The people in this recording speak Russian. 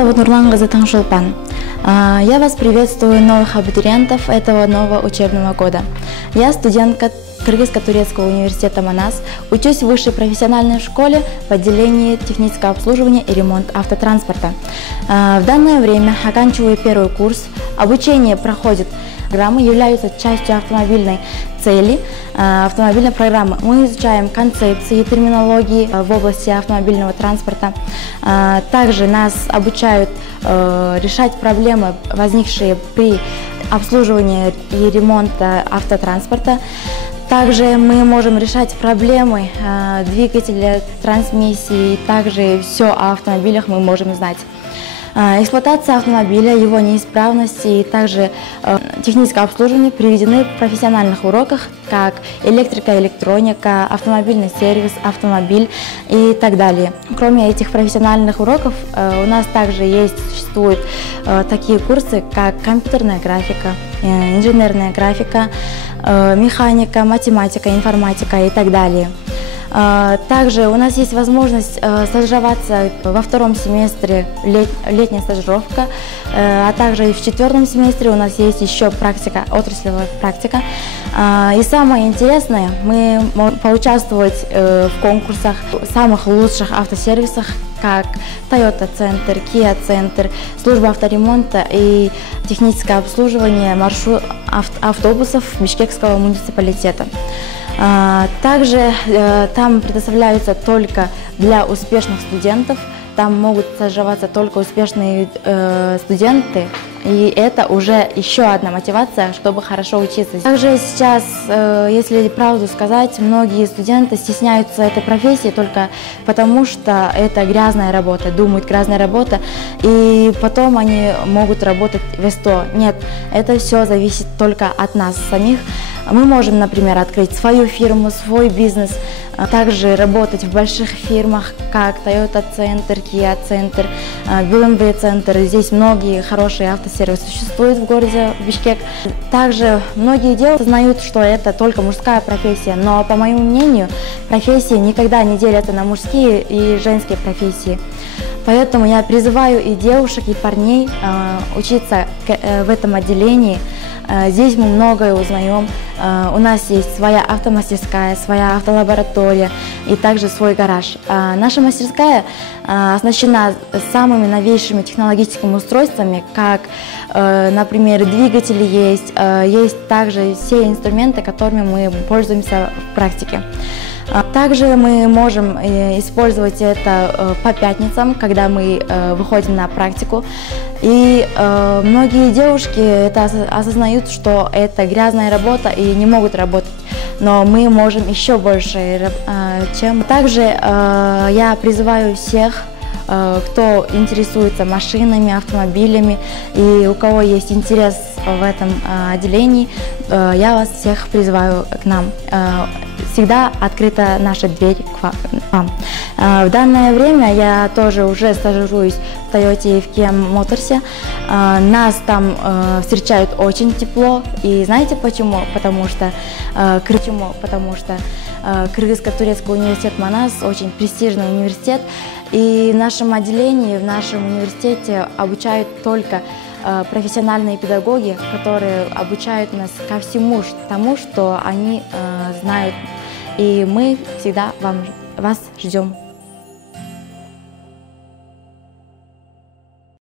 зовут Нурлан Газатаншулпан. Я вас приветствую, новых абитуриентов этого нового учебного года. Я студентка Кыргызско-турецкого университета МАНАС, учусь в высшей профессиональной школе в отделении технического обслуживания и ремонт автотранспорта. В данное время оканчиваю первый курс. Обучение проходит. Программы являются частью автомобильной цели, автомобильной программы. Мы изучаем концепции и терминологии в области автомобильного транспорта. Также нас обучают решать проблемы, возникшие при обслуживании и ремонте автотранспорта. Также мы можем решать проблемы двигателя, трансмиссии, также все о автомобилях мы можем знать. Эксплуатация автомобиля, его неисправности и также техническое обслуживание приведены в профессиональных уроках, как электрика, электроника, автомобильный сервис, автомобиль и так далее. Кроме этих профессиональных уроков, у нас также существуют такие курсы, как компьютерная графика, инженерная графика, механика, математика, информатика и так далее. Также у нас есть возможность стажироваться во втором семестре, летняя стажировка, а также в четвертом семестре у нас есть еще практика, отраслевая практика. И самое интересное, мы можем поучаствовать в конкурсах самых лучших автосервисах, как Toyota Центр, Kia Центр, служба авторемонта и техническое обслуживание автобусов Бишкекского муниципалитета. Также там предоставляются только для успешных студентов, там могут стажироваться только успешные студенты, и это уже еще одна мотивация, чтобы хорошо учиться. Также сейчас, если правду сказать, многие студенты стесняются этой профессии только потому, что это грязная работа, думают грязная работа, и потом они могут работать в СТО. Нет, это все зависит только от нас самих. Мы можем, например, открыть свою фирму, свой бизнес, также работать в больших фирмах, как Toyota Центр, Kia Центр, BMW Центр. Здесь многие хорошие автосервисы существуют в городе Бишкек. Также многие девушки знают, что это только мужская профессия, но, по моему мнению, профессии никогда не делятся на мужские и женские профессии. Поэтому я призываю и девушек, и парней учиться в этом отделении. Здесь мы многое узнаем. У нас есть своя автомастерская, своя автолаборатория и также свой гараж. Наша мастерская оснащена самыми новейшими технологическими устройствами, как, например, двигатели есть также все инструменты, которыми мы пользуемся в практике. Также мы можем использовать это по пятницам, когда мы выходим на практику. И многие девушки это осознают, что это грязная работа и не могут работать. Но мы можем еще больше, чем. Также я призываю всех, кто интересуется машинами, автомобилями и у кого есть интерес в этом отделении, я вас всех призываю к нам. Всегда открыта наша дверь к вам. В данное время я тоже уже стажируюсь в Toyota и в Kia Motors. Нас там встречают очень тепло. И знаете почему? Потому что Кыргызско-турецкий университет МАНАС очень престижный университет. И в нашем отделении, в нашем университете обучают только профессиональные педагоги, которые обучают нас ко всему тому, что они знают. И мы всегда вас ждем.